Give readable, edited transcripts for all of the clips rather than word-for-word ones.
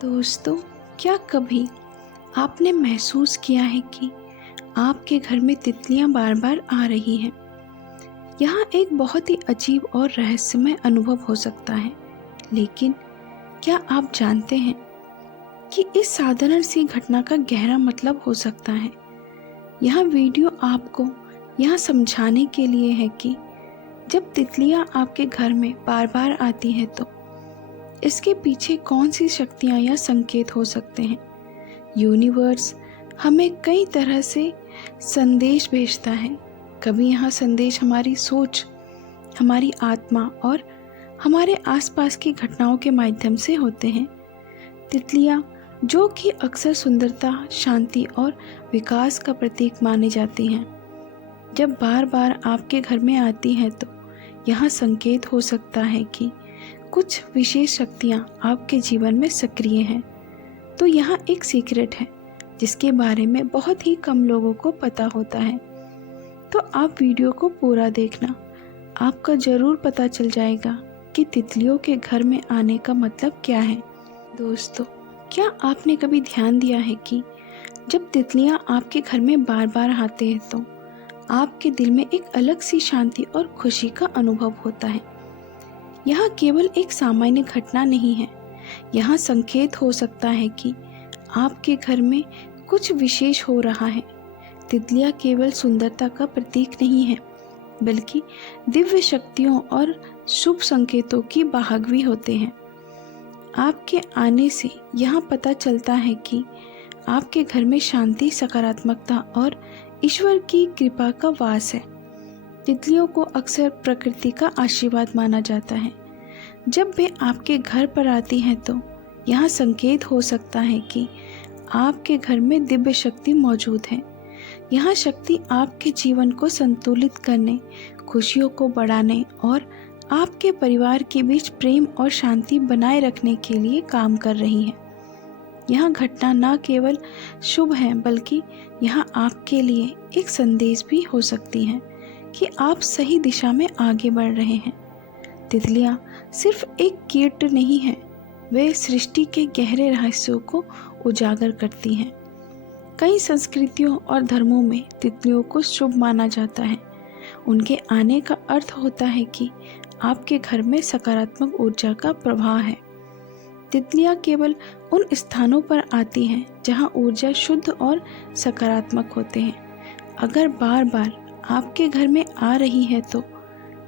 दोस्तों, क्या कभी आपने महसूस किया है कि आपके घर में तितलियां बार बार आ रही हैं? यहाँ एक बहुत ही अजीब और रहस्यमय अनुभव हो सकता है, लेकिन क्या आप जानते हैं कि इस साधारण सी घटना का गहरा मतलब हो सकता है? यह वीडियो आपको यह समझाने के लिए है कि जब तितलियां आपके घर में बार बार आती हैं तो इसके पीछे कौन सी शक्तियाँ या संकेत हो सकते हैं। यूनिवर्स हमें कई तरह से संदेश भेजता है। कभी यह संदेश हमारी सोच, हमारी आत्मा और हमारे आसपास की घटनाओं के माध्यम से होते हैं। तितलियाँ, जो कि अक्सर सुंदरता, शांति और विकास का प्रतीक मानी जाती हैं, जब बार बार आपके घर में आती हैं तो यह संकेत हो सकता है कि कुछ विशेष शक्तियाँ आपके जीवन में सक्रिय हैं। तो यहाँ एक सीक्रेट है जिसके बारे में बहुत ही कम लोगों को पता होता है। तो आप वीडियो को पूरा देखना, आपका ज़रूर पता चल जाएगा कि तितलियों के घर में आने का मतलब क्या है। दोस्तों, क्या आपने कभी ध्यान दिया है कि जब तितलियाँ आपके घर में बार बार आते हैं तो आपके दिल में एक अलग सी शांति और खुशी का अनुभव होता है। यह केवल एक सामान्य घटना नहीं है, यह संकेत हो सकता है कि आपके घर में कुछ विशेष हो रहा है। तितलियां केवल सुंदरता का प्रतीक नहीं है, बल्कि दिव्य शक्तियों और शुभ संकेतों की वाहक भी होते हैं। आपके आने से यह पता चलता है कि आपके घर में शांति, सकारात्मकता और ईश्वर की कृपा का वास है। तितलियों को अक्सर प्रकृति का आशीर्वाद माना जाता है। जब वे आपके घर पर आती हैं तो यह संकेत हो सकता है कि आपके घर में दिव्य शक्ति मौजूद है। यह शक्ति आपके जीवन को संतुलित करने, खुशियों को बढ़ाने और आपके परिवार के बीच प्रेम और शांति बनाए रखने के लिए काम कर रही है। यह घटना न केवल शुभ है, बल्कि यह आपके लिए एक संदेश भी हो सकती है कि आप सही दिशा में आगे बढ़ रहे हैं। तितलियां सिर्फ एक कीट नहीं हैं, वे सृष्टि के गहरे रहस्यों को उजागर करती हैं। कई संस्कृतियों और धर्मों में तितलियों को शुभ माना जाता है। उनके आने का अर्थ होता है कि आपके घर में सकारात्मक ऊर्जा का प्रवाह है। तितलियां केवल उन स्थानों पर आती हैं जहां ऊर्जा शुद्ध और सकारात्मक होते हैं। अगर बार बार आपके घर में आ रही है तो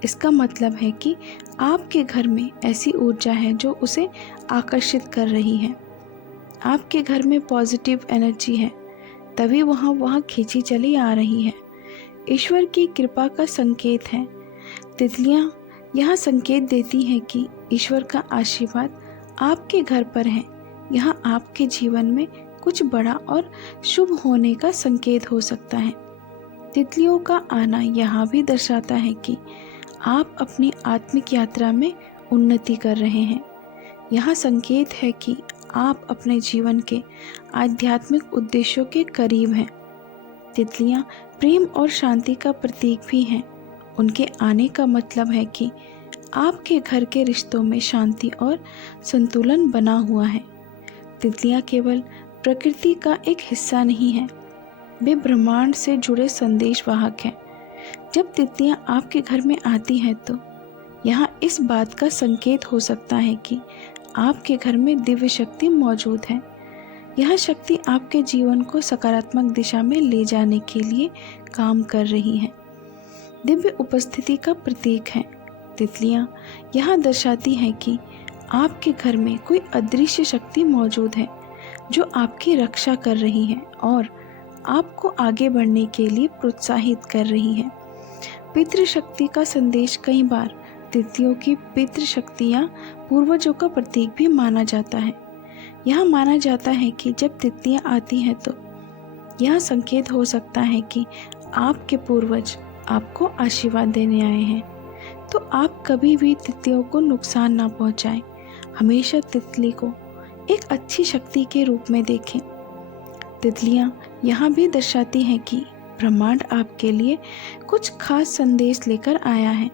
इसका मतलब है कि आपके घर में ऐसी ऊर्जा है जो उसे आकर्षित कर रही है। आपके घर में पॉजिटिव एनर्जी है, तभी वह खींची चली आ रही है। ईश्वर की कृपा का संकेत है। तितलियां यह संकेत देती हैं कि ईश्वर का आशीर्वाद आपके घर पर है। यह आपके जीवन में कुछ बड़ा और शुभ होने का संकेत हो सकता है। तितलियों का आना यहाँ भी दर्शाता है कि आप अपनी आत्मिक यात्रा में उन्नति कर रहे हैं। यह संकेत है कि आप अपने जीवन के आध्यात्मिक उद्देश्यों के करीब हैं। तितलियां प्रेम और शांति का प्रतीक भी हैं। उनके आने का मतलब है कि आपके घर के रिश्तों में शांति और संतुलन बना हुआ है। तितलियां केवल प्रकृति का एक हिस्सा नहीं है, वे ब्रह्मांड से जुड़े संदेश वाहक हैं। जब तितलियां आपके घर में आती हैं तो यहाँ इस बात का संकेत हो सकता है कि आपके घर में दिव्य शक्ति मौजूद है। यह शक्ति आपके जीवन को सकारात्मक दिशा में ले जाने के लिए काम कर रही है। दिव्य उपस्थिति का प्रतीक है। तितलियां यह दर्शाती हैं कि आपके घर में कोई अदृश्य शक्ति मौजूद है जो आपकी रक्षा कर रही है और आपको आगे बढ़ने के लिए प्रोत्साहित कर रही है। पितृशक्ति का संदेश कई बार तितलियों की पितृशक्ति या पूर्वजों का प्रतीक भी माना जाता है। यह माना जाता है कि जब तितलियां आती हैं तो यह संकेत हो सकता है कि आपके पूर्वज आपको आशीर्वाद देने आए हैं। तो आप कभी भी तितलियों को नुकसान ना पहुंचाएं। हमेशा तितली को एक अच्छी शक्ति के रूप में देखें। तितलियां यहाँ भी दर्शाती हैं कि ब्रह्मांड आपके लिए कुछ खास संदेश लेकर आया है।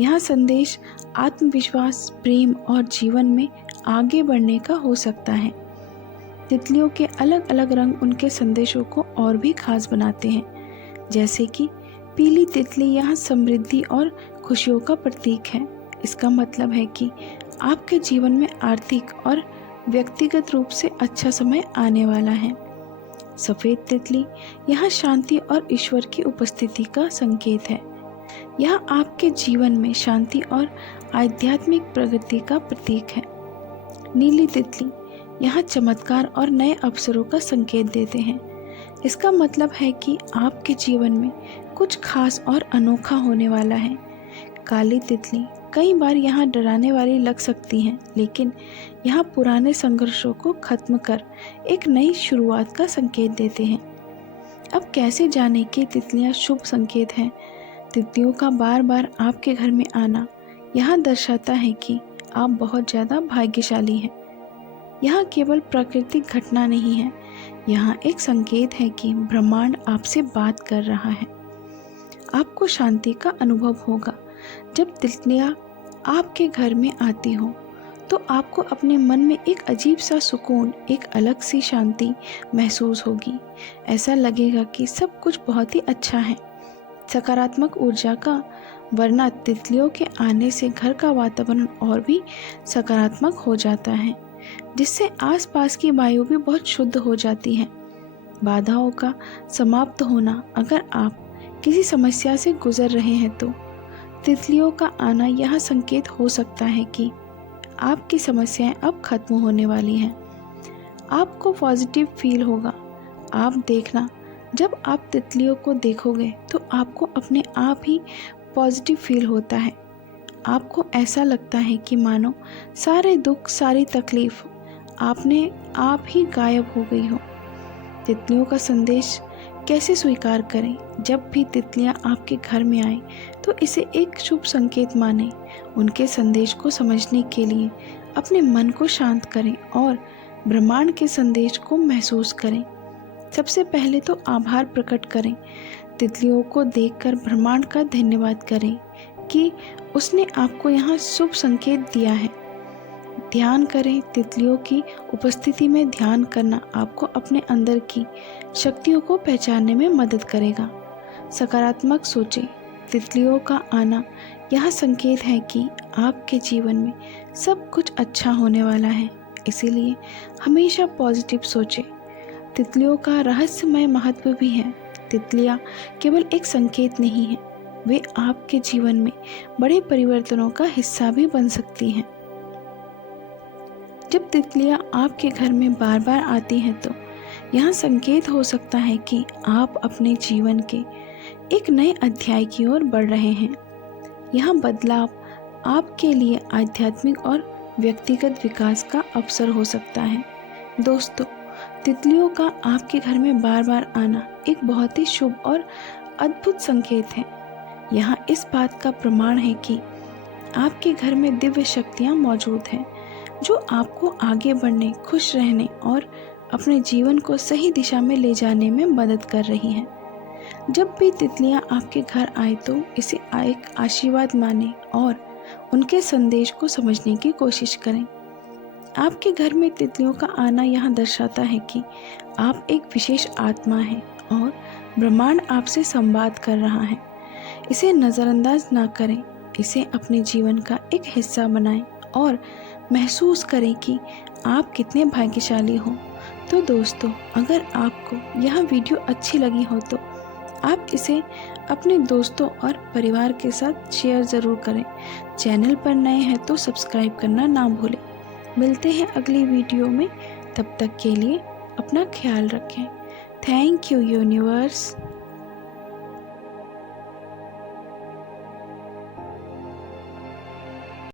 यह संदेश आत्मविश्वास, प्रेम और जीवन में आगे बढ़ने का हो सकता है। तितलियों के अलग अलग रंग उनके संदेशों को और भी खास बनाते हैं। जैसे कि पीली तितली यहाँ समृद्धि और खुशियों का प्रतीक है। इसका मतलब है कि आपके जीवन में आर्थिक और व्यक्तिगत रूप से अच्छा समय आने वाला है। सफ़ेद तितली यहाँ शांति और ईश्वर की उपस्थिति का संकेत है। यह आपके जीवन में शांति और आध्यात्मिक प्रगति का प्रतीक है। नीली तितली यहाँ चमत्कार और नए अवसरों का संकेत देते हैं। इसका मतलब है कि आपके जीवन में कुछ खास और अनोखा होने वाला है। काली तितली कई बार यहाँ डराने वाली लग सकती हैं, लेकिन यहाँ पुराने संघर्षों को खत्म कर एक नई शुरुआत का संकेत देते हैं। अब कैसे जाने कि तितलियाँ शुभ संकेत हैं? तितलियों का बार बार आपके घर में आना यहाँ दर्शाता है कि आप बहुत ज़्यादा भाग्यशाली हैं। यह केवल प्राकृतिक घटना नहीं है, यहाँ एक संकेत है कि ब्रह्मांड आपसे बात कर रहा है। आपको शांति का अनुभव होगा। जब तितलियाँ आपके घर में आती हो तो आपको अपने मन में एक अजीब सा सुकून, एक अलग सी शांति महसूस होगी। ऐसा लगेगा कि सब कुछ बहुत ही अच्छा है। सकारात्मक ऊर्जा का वरना तितलियों के आने से घर का वातावरण और भी सकारात्मक हो जाता है, जिससे आसपास की वायु भी बहुत शुद्ध हो जाती है। बाधाओं का समाप्त होना, अगर आप किसी समस्या से गुजर रहे हैं तो तितलियों का आना यह संकेत हो सकता है कि आपकी समस्याएं अब खत्म होने वाली हैं। आपको पॉजिटिव फील होगा। आप देखना, जब आप तितलियों को देखोगे तो आपको अपने आप ही पॉजिटिव फील होता है। आपको ऐसा लगता है कि मानो सारे दुख, सारी तकलीफ आपने आप ही गायब हो गई हो। तितलियों का संदेश कैसे स्वीकार करें? जब भी तितलियां आपके घर में आएं तो इसे एक शुभ संकेत मानें। उनके संदेश को समझने के लिए अपने मन को शांत करें और ब्रह्मांड के संदेश को महसूस करें। सबसे पहले तो आभार प्रकट करें। तितलियों को देखकर ब्रह्मांड का धन्यवाद करें कि उसने आपको यहाँ शुभ संकेत दिया है। ध्यान करें। तितलियों की उपस्थिति में ध्यान करना आपको अपने अंदर की शक्तियों को पहचानने में मदद करेगा। सकारात्मक सोचें। तितलियों का आना यह संकेत है कि आपके जीवन में सब कुछ अच्छा होने वाला है, इसीलिए हमेशा पॉजिटिव सोचें। तितलियों का रहस्यमय महत्व भी है। तितलियाँ केवल एक संकेत नहीं है, वे आपके जीवन में बड़े परिवर्तनों का हिस्सा भी बन सकती हैं। जब तितलियाँ आपके घर में बार बार आती हैं तो यह संकेत हो सकता है कि आप अपने जीवन के एक नए अध्याय की ओर बढ़ रहे हैं। यह बदलाव आपके लिए आध्यात्मिक और व्यक्तिगत विकास का अवसर हो सकता है। दोस्तों, तितलियों का आपके घर में बार बार आना एक बहुत ही शुभ और अद्भुत संकेत है। यह इस बात का प्रमाण है कि आपके घर में दिव्य शक्तियाँ मौजूद हैं, जो आपको आगे बढ़ने, खुश रहने और अपने जीवन को सही दिशा में ले जाने में मदद कर रही हैं। जब भी तितलियां आपके घर आए तो इसे एक आशीर्वाद माने और उनके संदेश को समझने की कोशिश करें। आपके घर में तितलियों का आना यह दर्शाता है कि आप एक विशेष आत्मा हैं और ब्रह्मांड आपसे संवाद कर रहा है। इसे नज़रअंदाज ना करें, इसे अपने जीवन का एक हिस्सा बनाएं और महसूस करें कि आप कितने भाग्यशाली हो। तो दोस्तों, अगर आपको यह वीडियो अच्छी लगी हो तो आप इसे अपने दोस्तों और परिवार के साथ शेयर ज़रूर करें। चैनल पर नए हैं तो सब्सक्राइब करना ना भूलें। मिलते हैं अगली वीडियो में, तब तक के लिए अपना ख्याल रखें। Thank you universe.